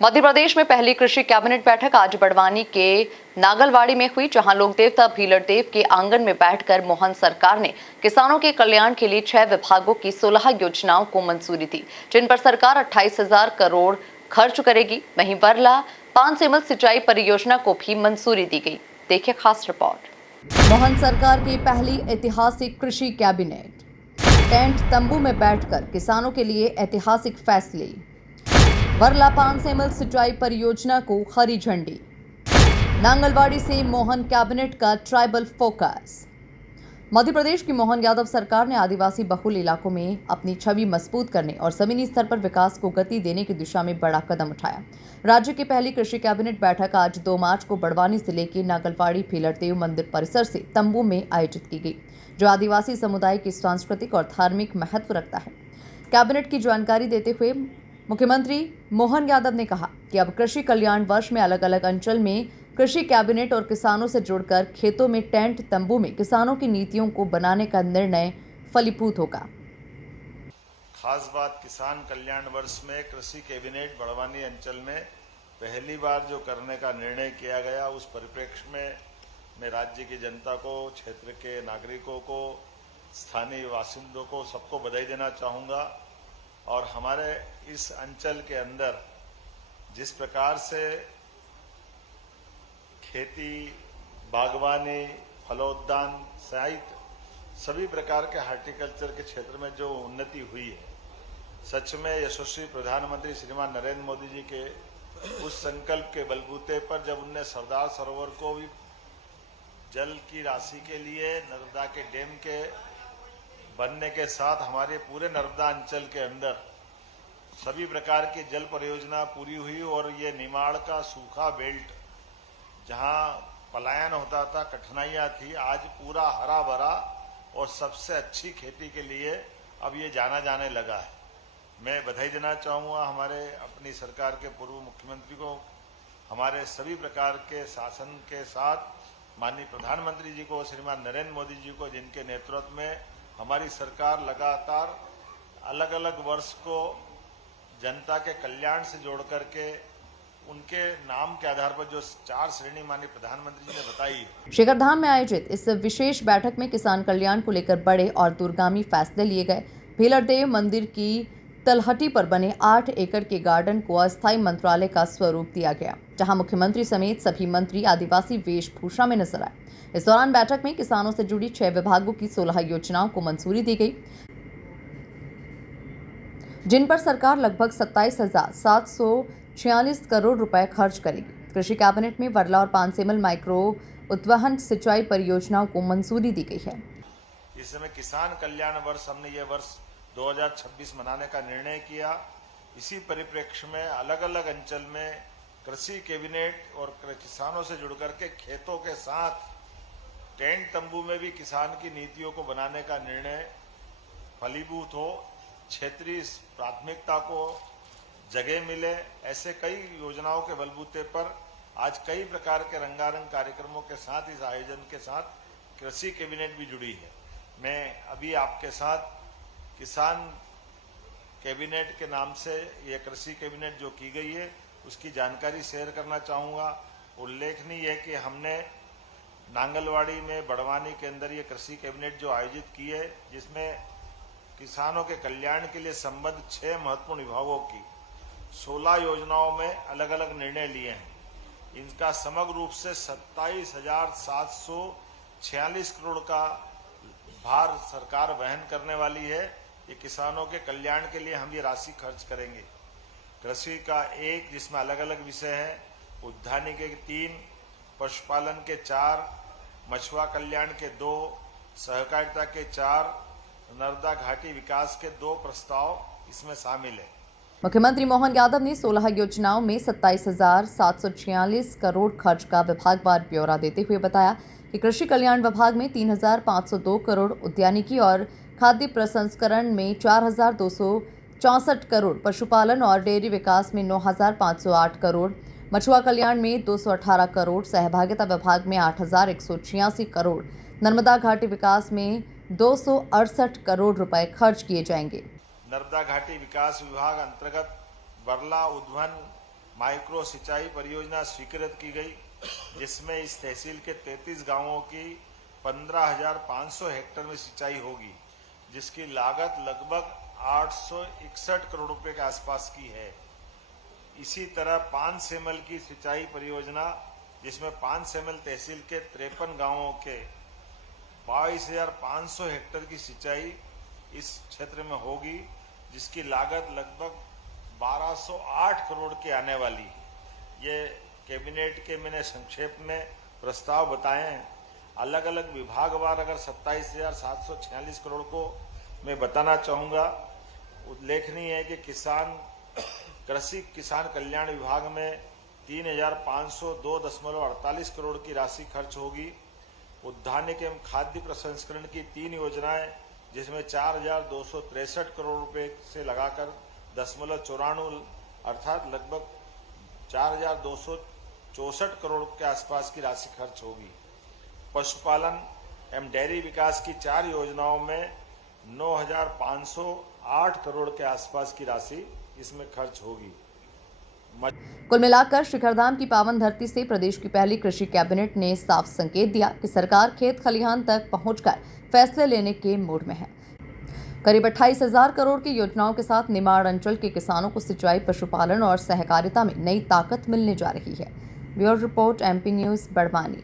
मध्य प्रदेश में पहली कृषि कैबिनेट बैठक आज बड़वानी के नागलवाड़ी में हुई, जहां लोक देवता भीलड़ देव के आंगन में बैठकर मोहन सरकार ने किसानों के कल्याण के लिए 6 विभागों की 16 योजनाओं को मंजूरी दी, जिन पर सरकार 28,000 करोड़ खर्च करेगी। वहीं वर्ला पानसेमल सिंचाई परियोजना को भी मंजूरी दी गई। देखिए खास रिपोर्ट। मोहन सरकार की पहली ऐतिहासिक कृषि कैबिनेट, टेंट तंबू में बैठकर किसानों के लिए ऐतिहासिक फैसले, वर्ला पानसेमल सिंचाई परियोजना को हरी झंडी, नांगलवाड़ी से मोहन कैबिनेट का ट्राइबल फोकस। मध्य प्रदेश की मोहन यादव सरकार ने आदिवासी बहुल इलाकों में अपनी छवि मजबूत करने और जमीनी स्तर पर विकास को गति देने की दिशा में बड़ा कदम उठाया। राज्य की पहली कृषि कैबिनेट बैठक आज 2 मार्च को बड़वानी जिले के नागलवाड़ी भीलड़देव मंदिर परिसर से तंबू में आयोजित की गई, जो आदिवासी समुदाय की सांस्कृतिक और धार्मिक महत्व रखता है। कैबिनेट की जानकारी देते हुए मुख्यमंत्री मोहन यादव ने कहा कि अब कृषि कल्याण वर्ष में अलग अलग अंचल में कृषि कैबिनेट और किसानों से जुड़कर खेतों में टेंट तंबू में किसानों की नीतियों को बनाने का निर्णय फलीभूत होगा। खास बात, किसान कल्याण वर्ष में कृषि कैबिनेट बड़वानी अंचल में पहली बार जो करने का निर्णय किया गया, उस परिप्रेक्ष्य में मैं राज्य की जनता को, क्षेत्र के नागरिकों को, स्थानीय बासिंदों को, सबको बधाई देना चाहूँगा। और हमारे इस अंचल के अंदर जिस प्रकार से खेती, बागवानी, फलोद्यान सहित सभी प्रकार के हार्टिकल्चर के क्षेत्र में जो उन्नति हुई है, सच में यशस्वी प्रधानमंत्री श्रीमान नरेंद्र मोदी जी के उस संकल्प के बलबूते पर जब उनने सरदार सरोवर को भी जल की राशि के लिए नर्मदा के डैम के बनने के साथ हमारे पूरे नर्मदा अंचल के अंदर सभी प्रकार की जल परियोजना पूरी हुई और ये निमाड़ का सूखा बेल्ट, जहां पलायन होता था, कठिनाइयां थी, आज पूरा हरा भरा और सबसे अच्छी खेती के लिए अब ये जाना जाने लगा है। मैं बधाई देना चाहूँगा हमारे अपनी सरकार के पूर्व मुख्यमंत्री को, हमारे सभी प्रकार के शासन के साथ माननीय प्रधानमंत्री जी को, श्रीमान नरेंद्र मोदी जी को, जिनके नेतृत्व में हमारी सरकार लगातार अलग अलग वर्ष को जनता के कल्याण से जोड़ करके उनके नाम के आधार पर जो 4 श्रेणी माननीय प्रधानमंत्री जी ने बताई। शिखरधाम में आयोजित इस विशेष बैठक में किसान कल्याण को लेकर बड़े और दूरगामी फैसले लिए गए। भीलड़देव मंदिर की तलहटी पर बने 8 एकड़ के गार्डन को अस्थायी मंत्रालय का स्वरूप दिया गया, जहां मुख्यमंत्री समेत सभी मंत्री आदिवासी वेशभूषा में नजर आए। इस दौरान बैठक में किसानों से जुड़ी 6 विभागों की 16 योजनाओं को मंजूरी दी गई, जिन पर सरकार लगभग 27,746 करोड़ रुपए खर्च करेगी। कृषि कैबिनेट में वर्ला और पानसेमल माइक्रो उद्वहन सिंचाई परियोजनाओं को मंजूरी दी गई है। इस समय किसान कल्याण वर्ष हमने ये वर्ष 2026 मनाने का निर्णय किया। इसी परिप्रेक्ष्य में अलग अलग अंचल में कृषि कैबिनेट और किसानों से जुड़कर के खेतों के साथ टेंट तंबू में भी किसान की नीतियों को बनाने का निर्णय फलीभूत हो, क्षेत्रीय प्राथमिकता को जगह मिले, ऐसे कई योजनाओं के बलबूते पर आज कई प्रकार के रंगारंग कार्यक्रमों के साथ इस आयोजन के साथ कृषि कैबिनेट भी जुड़ी है। मैं अभी आपके साथ किसान कैबिनेट के नाम से यह कृषि कैबिनेट जो की गई है उसकी जानकारी शेयर करना चाहूँगा। उल्लेखनीय है कि हमने नांगलवाड़ी में बड़वानी के अंदर ये कृषि कैबिनेट जो आयोजित की है, जिसमें किसानों के कल्याण के लिए संबद्ध 6 महत्वपूर्ण विभागों की 16 योजनाओं में अलग अलग निर्णय लिए हैं। इनका समग्र रूप से 27,746 करोड़ का भार सरकार वहन करने वाली है। ये किसानों के कल्याण के लिए हम ये राशि खर्च करेंगे। कृषि का 1, जिसमें अलग अलग विषय हैं, उद्यानिकी के 3, पशुपालन के 4, मछुआ कल्याण के 2, सहकारिता के 4, नर्मदा घाटी विकास के 2 प्रस्ताव इसमें शामिल है। मुख्यमंत्री मोहन यादव ने 16 योजनाओं में 27,746 करोड़ खर्च का विभागवार ब्यौरा देते हुए बताया कि कृषि कल्याण विभाग में 3,502 करोड़, उद्यानिकी और खाद्य प्रसंस्करण में 4,264 करोड़, पशुपालन और डेयरी विकास में 9,508 करोड़, मछुआ कल्याण में 218 करोड़, सहभागिता विभाग में 8,186 करोड़, नर्मदा घाटी विकास में 268 करोड़ रुपए खर्च किए जाएंगे। नर्मदा घाटी विकास विभाग अंतर्गत वर्ला उद्वहन माइक्रो सिंचाई परियोजना स्वीकृत की गई, जिसमें इस तहसील के 33 गांवों की 15,500 हेक्टेयर में सिंचाई होगी, जिसकी लागत लगभग 861 करोड़ रुपए के आसपास की है। इसी तरह पानसेमल की सिंचाई परियोजना, जिसमें पानसेमल तहसील के 53 गांवों के 22,500 हेक्टेयर की सिंचाई इस क्षेत्र में होगी, जिसकी लागत लगभग 1208 करोड़ की आने वाली है। ये कैबिनेट के मैंने संक्षेप में प्रस्ताव बताए हैं। अलग अलग विभागवार अगर 27,746 करोड़ को मैं बताना चाहूँगा। उल्लेखनीय है कि कृषि किसान कल्याण विभाग में 3,502.48 करोड़ की राशि खर्च होगी। उद्यानिक एवं खाद्य प्रसंस्करण की 3 योजनाएं, जिसमें 4,263 करोड़ रुपए से लगाकर 0.94 अर्थात लगभग 4,264 करोड़ के आसपास की राशि खर्च होगी। पशुपालन एवं डेयरी विकास की 4 योजनाओं में 9,508 करोड़ के आसपास की राशि इसमें खर्च होगी। कुल मिलाकर शिखरधाम की पावन धरती से प्रदेश की पहली कृषि कैबिनेट ने साफ संकेत दिया कि सरकार खेत खलिहान तक पहुंचकर फैसले लेने के मूड में है। करीब 28,000 करोड़ की योजनाओं के साथ निमाड़ अंचल के किसानों को सिंचाई, पशुपालन और सहकारिता में नई ताकत मिलने जा रही है। Bureau report, MP news, Barwani.